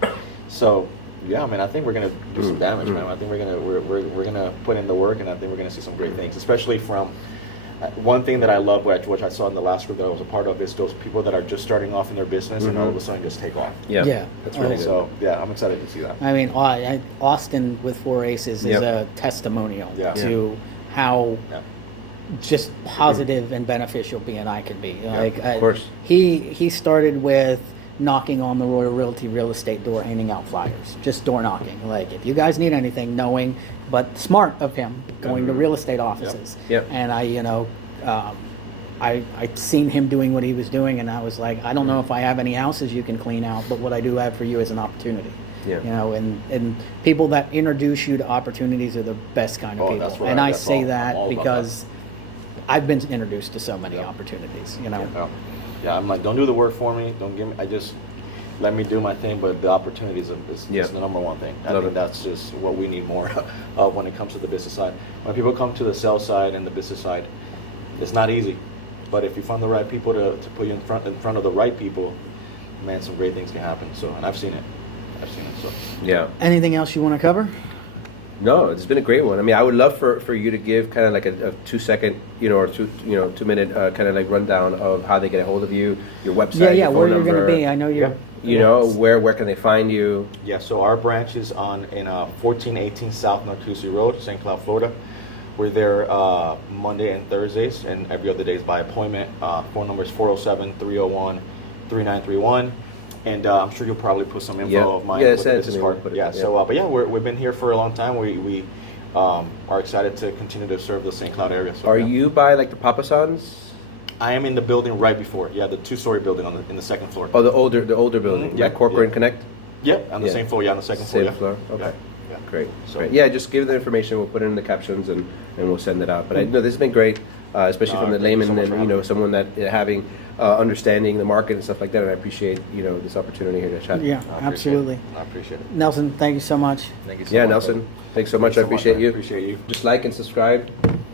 So yeah, I mean, I think we're gonna do some damage, man. I think we're gonna put in the work, and I think we're gonna see some great things, especially from. One thing that I love, which I saw in the last group that I was a part of, is those people that are just starting off in their business and all of a sudden just take off. Yeah. Yeah. That's really good. So yeah, I'm excited to see that. I mean, Austin with 4 Aces is Yep. a testimonial Yeah. to how Yeah. just positive and beneficial BNI can be. Like, of course. he started with knocking on the Royal Realty real estate door, handing out flyers, just door knocking. Like, if you guys need anything, knowing, but smart of him, going to real estate offices. Yep. And I've seen him doing what he was doing, and I was like, I don't know if I have any houses you can clean out, but what I do have for you is an opportunity. Yeah. You know, and people that introduce you to opportunities are the best kind of Oh, people. that's right. And I That's say all- I'm that all about because I've been introduced to so many opportunities, you know. Yeah, I'm like, don't do the work for me. Don't give me. I just let me do my thing. But the opportunities is the number one thing. I Love think it. that's just what we need more of when it comes to the business side. When people come to the sales side and the business side, it's not easy. But if you find the right people to put you in front of the right people, man, some great things can happen. So, and I've seen it. So. Yeah. Anything else you want to cover? No, it's been a great one. I mean, I would love for you to give kind of like a 2-second, or 2-minute kind of like rundown of how they get a hold of you, your website, your phone where you're number. going to be. I know you're. Where can they find you? Yeah, so our branch is in 1418 South Narcoossee Road, St. Cloud, Florida. We're there Monday and Thursdays, and every other day is by appointment. Phone number is 407-301-3931. And I'm sure you'll probably put some info of mine with the business card. But yeah, we've been here for a long time. We are excited to continue to serve the St. Cloud area. So, Are you by like the Papa San's? I am in the building right before. Yeah, the 2-story building in the second floor. Oh, the older building, Yeah, like Corcoran yeah. Connect. Yep, on the same floor. Yeah, on the second floor. Same Yeah. floor. Okay. Yeah. Great. So- Great. Yeah, just give the information. We'll put it in the captions and we'll send it out. But I know this has been great, especially from the Thank you so layman much and for having me. someone that having understanding the market and stuff like that. And I appreciate this opportunity here to chat. Yeah, absolutely. I appreciate it. Nelson, thank you so much. Thank you so Yeah, much. Nelson. brother. Thanks so much. Thanks I appreciate man. you. Appreciate you. Just like and subscribe.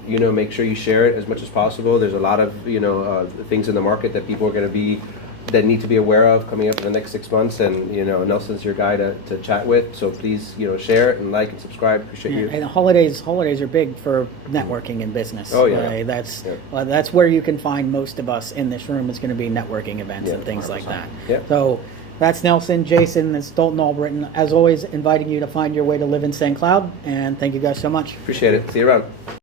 Make sure you share it as much as possible. There's a lot of things in the market that people are going to be that need to be aware of coming up in the next 6 months. And Nelson's your guy to chat with. So please share it and like and subscribe. Appreciate you. And holidays are big for networking in business. Oh, yeah. That's where you can find most of us in this room. Is going to be networking events and things like that. Yeah. So that's Nelson, Jason, that's Dalton Albritton. As always, inviting you to find your way to live in St. Cloud. And thank you guys so much. Appreciate it. See you around.